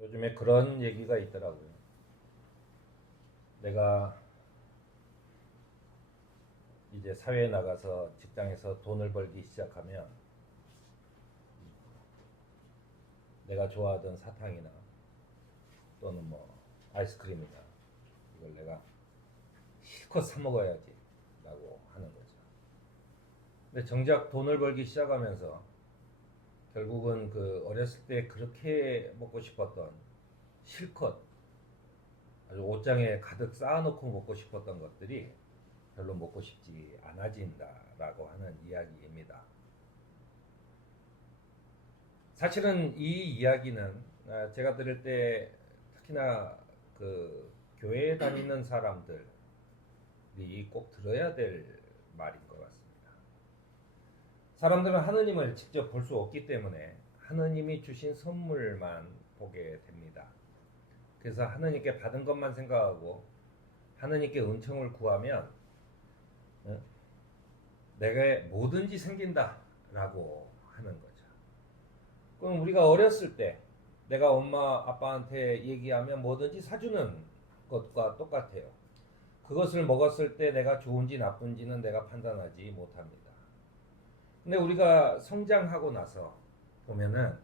요즘에 그런 얘기가 있더라고요. 내가 이제 사회에 나가서 직장에서 돈을 벌기 시작하면 내가 좋아하던 사탕이나 또는 뭐 아이스크림이나 이걸 내가 실컷 사 먹어야지 라고 하는 거죠. 근데 정작 돈을 벌기 시작하면서 결국은 그 어렸을 때 그렇게 먹고 싶었던 실컷 아주 옷장에 가득 쌓아놓고 먹고 싶었던 것들이 별로 먹고 싶지 않아진다라고 하는 이야기입니다. 사실은 이 이야기는 제가 들을 때 특히나 그 교회에 다니는 사람들이 꼭 들어야 될 말인 것 같습니다. 사람들은 하느님을 직접 볼 수 없기 때문에 하느님이 주신 선물만 보게 됩니다. 그래서 하느님께 받은 것만 생각하고 하느님께 은총을 구하면 내게 뭐든지 생긴다라고 하는 거죠. 그럼 우리가 어렸을 때 내가 엄마 아빠한테 얘기하면 뭐든지 사주는 것과 똑같아요. 그것을 먹었을 때 내가 좋은지 나쁜지는 내가 판단하지 못합니다. 근데 우리가 성장하고 나서 보면은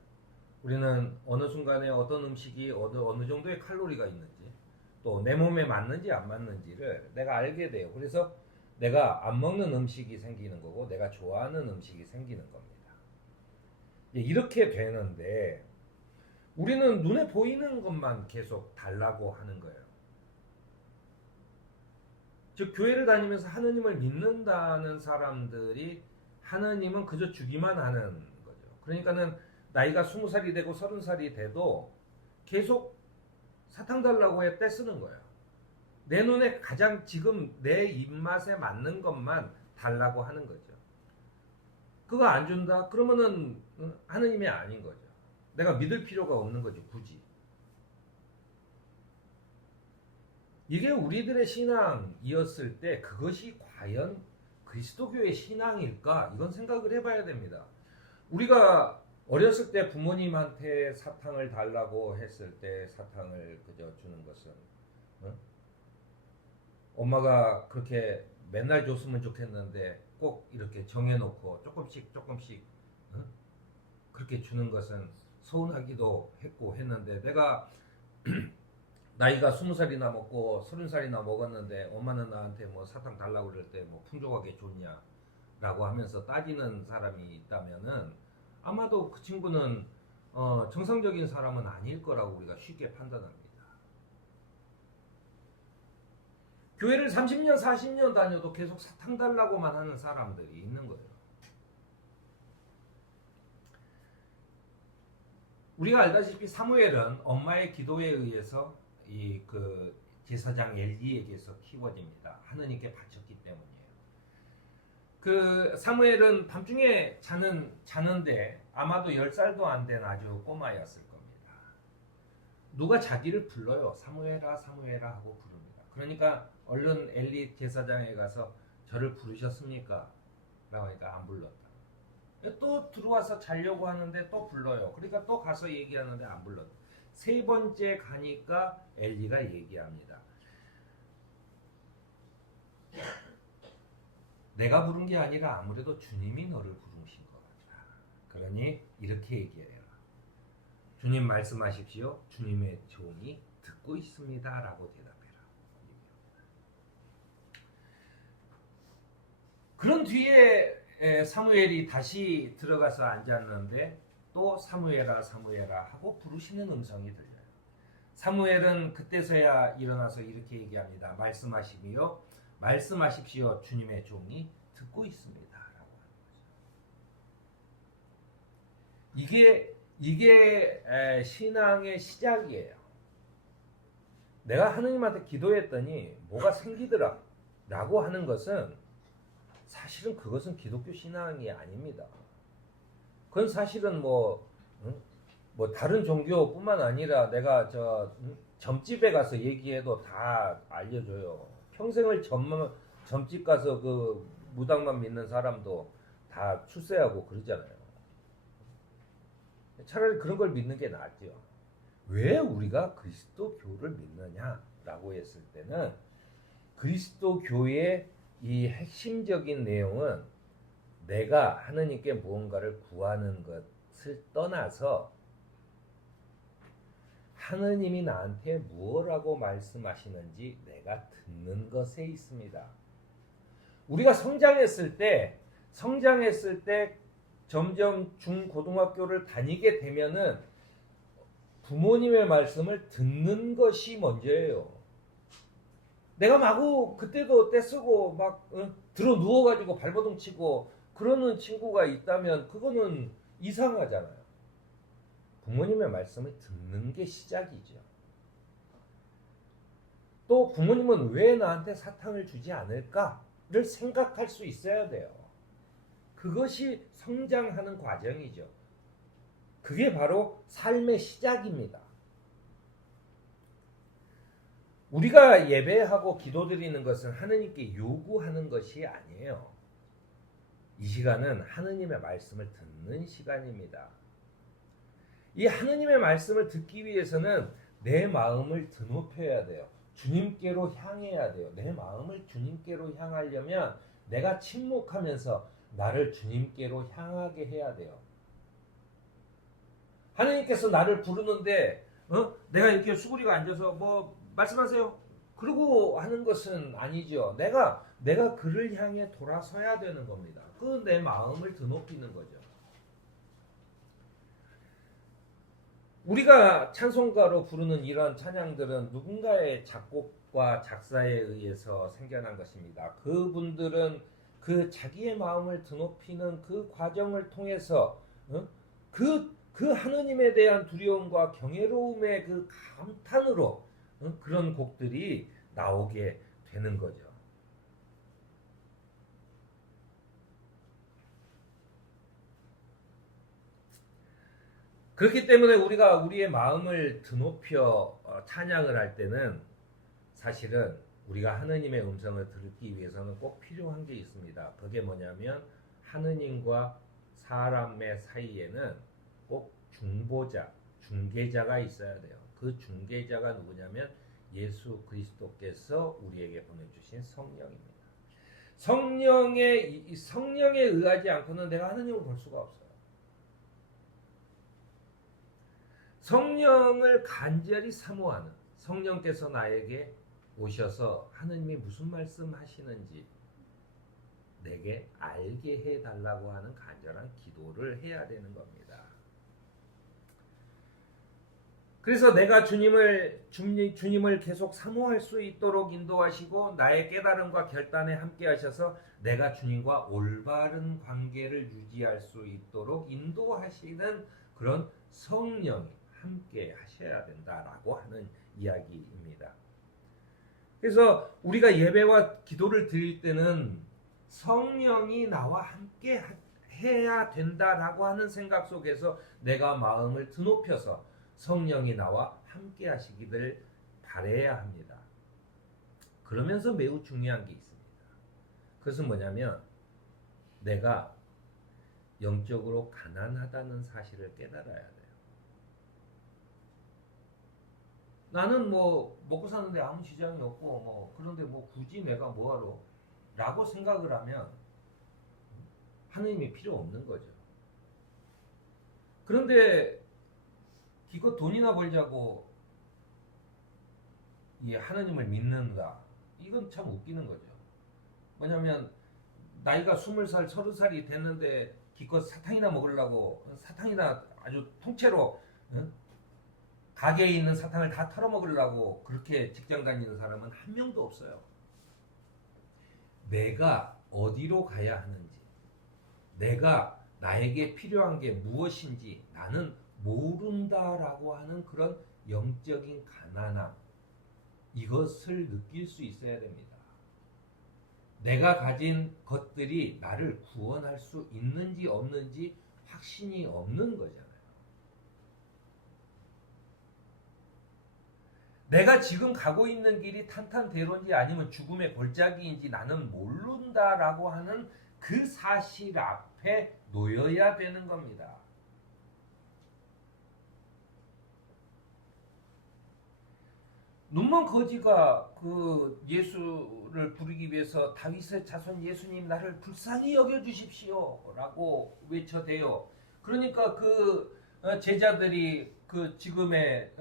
우리는 어느 순간에 어떤 음식이 어느 정도의 칼로리가 있는지 또 내 몸에 맞는지 안 맞는지를 내가 알게 돼요. 그래서 내가 안 먹는 음식이 생기는 거고 내가 좋아하는 음식이 생기는 겁니다. 이렇게 되는데 우리는 눈에 보이는 것만 계속 달라고 하는 거예요. 즉 교회를 다니면서 하느님을 믿는다는 사람들이 하느님은 그저 주기만 하는 거죠. 그러니까는 나이가 20살이 되고 30살이 돼도 계속 사탕 달라고 해 떼쓰는 거예요. 내 눈에 가장 지금 내 입맛에 맞는 것만 달라고 하는 거죠. 그거 안 준다? 그러면은 하느님이 아닌 거죠. 내가 믿을 필요가 없는 거죠, 굳이. 이게 우리들의 신앙이었을 때 그것이 과연 그리스도교의 신앙일까? 이건 생각을 해봐야 됩니다. 우리가 어렸을 때 부모님한테 사탕을 달라고 했을 때 사탕을 그저 주는 것은 엄마가 그렇게 맨날 줬으면 좋겠는데 꼭 이렇게 정해놓고 조금씩 그렇게 주는 것은 서운하기도 했고 했는데 내가 나이가 20살이나 먹고 30살이나 먹었는데 엄마는 나한테 뭐 사탕 달라고 그럴 때 뭐 풍족하게 줬냐 라고 하면서 따지는 사람이 있다면은 아마도 그 친구는 정상적인 사람은 아닐 거라고 우리가 쉽게 판단합니다. 교회를 30년 40년 다녀도 계속 사탕 달라고만 하는 사람들이 있는 거예요. 우리가 알다시피 사무엘은 엄마의 기도에 의해서 이 그 제사장 엘리에게서 키워집니다. 하느님께 바쳤기 때문이에요. 그 사무엘은 밤중에 자는데 아마도 10살도 안 된 아주 꼬마였을 겁니다. 누가 자기를 불러요. 사무엘아 사무엘아 하고 부릅니다. 그러니까 얼른 엘리 제사장에 가서 저를 부르셨습니까? 라고 하니까 안 불렀다. 또 들어와서 자려고 하는데 또 불러요. 그러니까 또 가서 얘기하는데 안 불렀다. 세 번째 가니까 엘리가 얘기합니다. 내가 부른 게 아니라 아무래도 주님이 너를 부르신 것 같다. 그러니 이렇게 얘기해요. 주님 말씀하십시오. 주님의 종이 듣고 있습니다. 라고 대답해라. 그런 뒤에 사무엘이 다시 들어가서 앉았는데 또 사무엘아 사무엘아 하고 부르시는 음성이 들려요. 사무엘은 그때서야 일어나서 이렇게 얘기합니다. 말씀하십시오. 주님의 종이 듣고 있습니다. 라고 하는 거죠. 이게 신앙의 시작이에요. 내가 하느님한테 기도했더니 뭐가 생기더라 라고 하는 것은 사실은 그것은 기독교 신앙이 아닙니다. 그건 사실은 뭐 다른 종교뿐만 아니라 내가 점집에 가서 얘기해도 다 알려줘요. 평생을 점집 가서 그 무당만 믿는 사람도 다 출세하고 그러잖아요. 차라리 그런 걸 믿는 게 낫죠. 왜 우리가 그리스도교를 믿느냐라고 했을 때는 그리스도교의 이 핵심적인 내용은 내가 하느님께 무언가를 구하는 것을 떠나서 하느님이 나한테 무엇라고 말씀하시는지 내가 듣는 것에 있습니다. 우리가 성장했을 때 점점 중고등학교를 다니게 되면은 부모님의 말씀을 듣는 것이 먼저예요. 내가 마구 그때도 떼쓰고 막 들어 누워가지고 발버둥 치고 그러는 친구가 있다면 그거는 이상하잖아요. 부모님의 말씀을 듣는 게 시작이죠. 또 부모님은 왜 나한테 사탕을 주지 않을까를 생각할 수 있어야 돼요. 그것이 성장하는 과정이죠. 그게 바로 삶의 시작입니다. 우리가 예배하고 기도드리는 것은 하느님께 요구하는 것이 아니에요. 이 시간은 하느님의 말씀을 듣는 시간입니다. 이 하느님의 말씀을 듣기 위해서는 내 마음을 드높여야 돼요. 주님께로 향해야 돼요. 내 마음을 주님께로 향하려면 내가 침묵하면서 나를 주님께로 향하게 해야 돼요. 하느님께서 나를 부르는데 내가 이렇게 수구리가 앉아서 뭐 말씀하세요. 그러고 하는 것은 아니죠. 내가 그를 향해 돌아서야 되는 겁니다. 그 내 마음을 드높이는 거죠. 우리가 찬송가로 부르는 이런 찬양들은 누군가의 작곡과 작사에 의해서 생겨난 것입니다. 그분들은 그 자기의 마음을 드높이는 그 과정을 통해서 그 하느님에 대한 두려움과 경외로움의 그 감탄으로 그런 곡들이 나오게 되는 거죠. 그렇기 때문에 우리가 우리의 마음을 드높여 찬양을 할 때는 사실은 우리가 하느님의 음성을 듣기 위해서는 꼭 필요한 게 있습니다. 그게 뭐냐면 하느님과 사람의 사이에는 꼭 중개자가 있어야 돼요. 그 중개자가 누구냐면 예수 그리스도께서 우리에게 보내주신 성령입니다. 성령에 의하지 않고는 내가 하느님을 볼 수가 없어요. 성령을 간절히 사모하는 성령께서 나에게 오셔서 하느님이 무슨 말씀 하시는지 내게 알게 해달라고 하는 간절한 기도를 해야 되는 겁니다. 그래서 내가 주님을 계속 사모할 수 있도록 인도하시고 나의 깨달음과 결단에 함께 하셔서 내가 주님과 올바른 관계를 유지할 수 있도록 인도하시는 그런 성령이 함께 하셔야 된다라고 하는 이야기입니다. 그래서 우리가 예배와 기도를 드릴 때는 성령이 나와 함께 해야 된다라고 하는 생각 속에서 내가 마음을 드높여서 성령이 나와 함께 하시기를 바라야 합니다. 그러면서 매우 중요한 게 있습니다. 그것은 뭐냐면 내가 영적으로 가난하다는 사실을 깨달아야 돼요. 나는 뭐 먹고 사는데 아무 지장이 없고 뭐 그런데 뭐 굳이 내가 뭐하러 라고 생각을 하면 하느님이 필요 없는 거죠. 그런데 기껏 돈이나 벌자고 이 하느님을 믿는다. 이건 참 웃기는 거죠. 뭐냐면 나이가 20살, 30살이 됐는데 기껏 사탕이나 먹으려고 사탕이나 아주 통째로 가게에 있는 사탕을 다 털어먹으려고 그렇게 직장 다니는 사람은 한 명도 없어요. 내가 어디로 가야 하는지, 내가 나에게 필요한 게 무엇인지 나는 모른다라고 하는 그런 영적인 가난함, 이것을 느낄 수 있어야 됩니다. 내가 가진 것들이 나를 구원할 수 있는지 없는지 확신이 없는 거잖아요. 내가 지금 가고 있는 길이 탄탄대로인지 아니면 죽음의 골짜기인지 나는 모른다라고 하는 그 사실 앞에 놓여야 되는 겁니다. 눈먼 거지가 그 예수를 부르기 위해서 다윗의 자손 예수님 나를 불쌍히 여겨 주십시오라고 외쳐대요. 그러니까 그 제자들이 그 지금의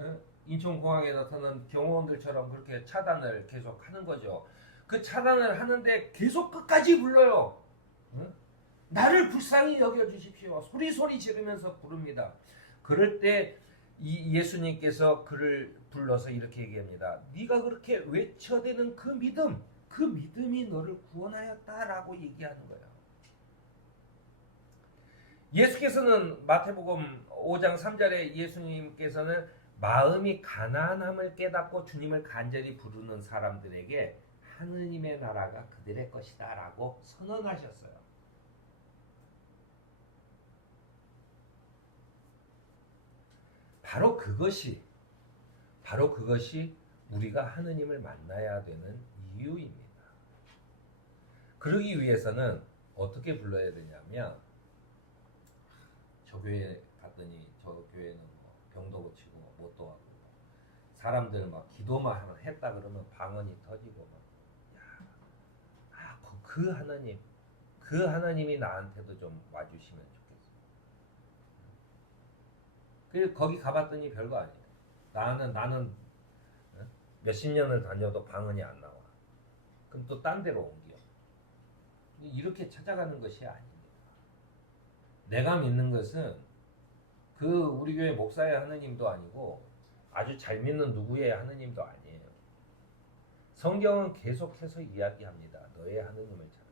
인천공항에 나타난 경호원들처럼 그렇게 차단을 계속 하는 거죠. 그 차단을 하는데 계속 끝까지 불러요. 나를 불쌍히 여겨 주십시오. 소리 지르면서 부릅니다. 그럴 때 이 예수님께서 그를 불러서 이렇게 얘기합니다. 네가 그렇게 외쳐대는 그 믿음이 너를 구원하였다라고 얘기하는 거예요. 예수께서는 마태복음 5장 3절에 예수님께서는 마음이 가난함을 깨닫고 주님을 간절히 부르는 사람들에게 하느님의 나라가 그들의 것이다 라고 선언하셨어요. 바로 그것이 우리가 하느님을 만나야 되는 이유입니다. 그러기 위해서는 어떻게 불러야 되냐면, 저 교회 갔더니 저 교회는 뭐 병도 고치고 못도 하고 사람들 막 기도만 했다 그러면 방언이 터지고 그 하나님이 나한테도 좀 와주시면 좋겠어요. 그래서 거기 가봤더니 별거 아니에요. 나는 몇십 년을 다녀도 방언이 안 나와. 그럼 또 딴 데로 옮겨. 이렇게 찾아가는 것이 아닙니다. 내가 믿는 것은 그 우리 교회 목사의 하느님도 아니고 아주 잘 믿는 누구의 하느님도 아니에요. 성경은 계속해서 이야기합니다. 너의 하느님을 찾아라.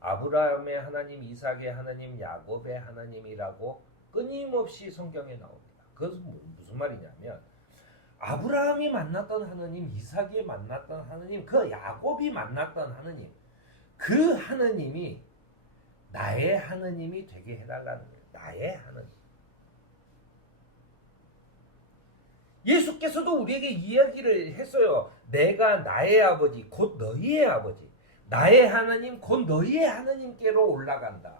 아브라함의 하나님, 이삭의 하나님, 야곱의 하나님이라고 끊임없이 성경에 나옵니다. 그것은 무슨 말이냐면 아브라함이 만났던 하나님, 이삭이 만났던 하나님, 그 야곱이 만났던 하나님, 그 하나님이 나의 하나님이 되게 해달라는 거예요. 나의 하나님. 예수께서도 우리에게 이야기를 했어요. 내가 나의 아버지 곧 너희의 아버지, 나의 하나님 곧 너희의 하나님께로 올라간다.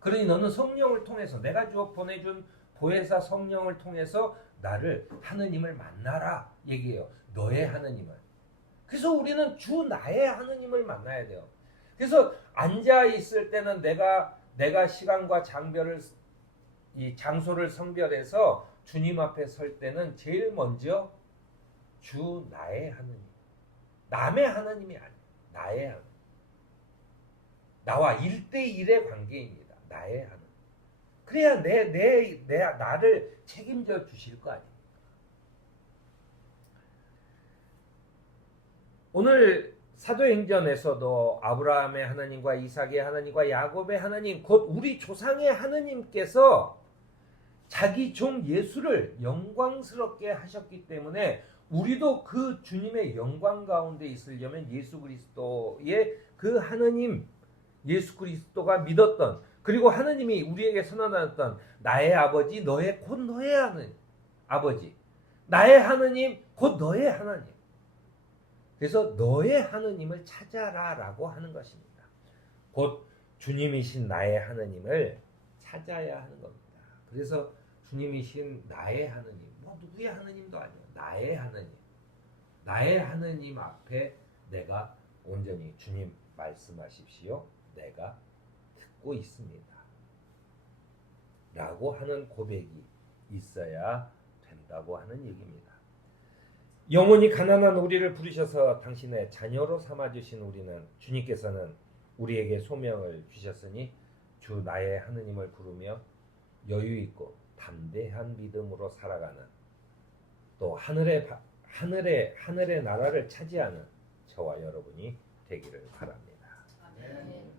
그러니 너는 성령을 통해서 내가 보내준 보혜사 성령을 통해서 나를 하느님을 만나라 얘기해요. 너의 하느님을. 그래서 우리는 주 나의 하느님을 만나야 돼요. 그래서 앉아 있을 때는 내가 시간과 이 장소를 성별해서 주님 앞에 설 때는 제일 먼저 주 나의 하느님, 남의 하나님이 아니에요. 나의 하나님. 나와 1대1의 관계입니다. 나의 하나님. 그래야 나를 책임져 주실 거 아닙니까? 오늘 사도행전에서도 아브라함의 하나님과 이삭의 하나님과 야곱의 하나님, 곧 우리 조상의 하나님께서 자기 종 예수를 영광스럽게 하셨기 때문에 우리도 그 주님의 영광 가운데 있으려면 예수 그리스도의 그 하나님, 예수 그리스도가 믿었던, 그리고 하나님이 우리에게 선언하였던 나의 아버지, 곧 너의 하나님, 아버지, 나의 하나님, 곧 너의 하나님. 그래서 너의 하나님을 찾아라라고 하는 것입니다. 곧 주님이신 나의 하나님을 찾아야 하는 겁니다. 그래서 주님이신 나의 하나님, 누구의 하나님도 아니에요. 나의 하나님 앞에 내가 온전히 주님 말씀하십시오. 내가 듣고 있습니다. 라고 하는 고백이 있어야 된다고 하는 얘기입니다. 영원히 가난한 우리를 부르셔서 당신의 자녀로 삼아주신 우리는, 주님께서는 우리에게 소명을 주셨으니 주 나의 하느님을 부르며 여유있고 담대한 믿음으로 살아가는, 또 하늘의 나라를 차지하는 저와 여러분이 되기를 바랍니다. 아멘.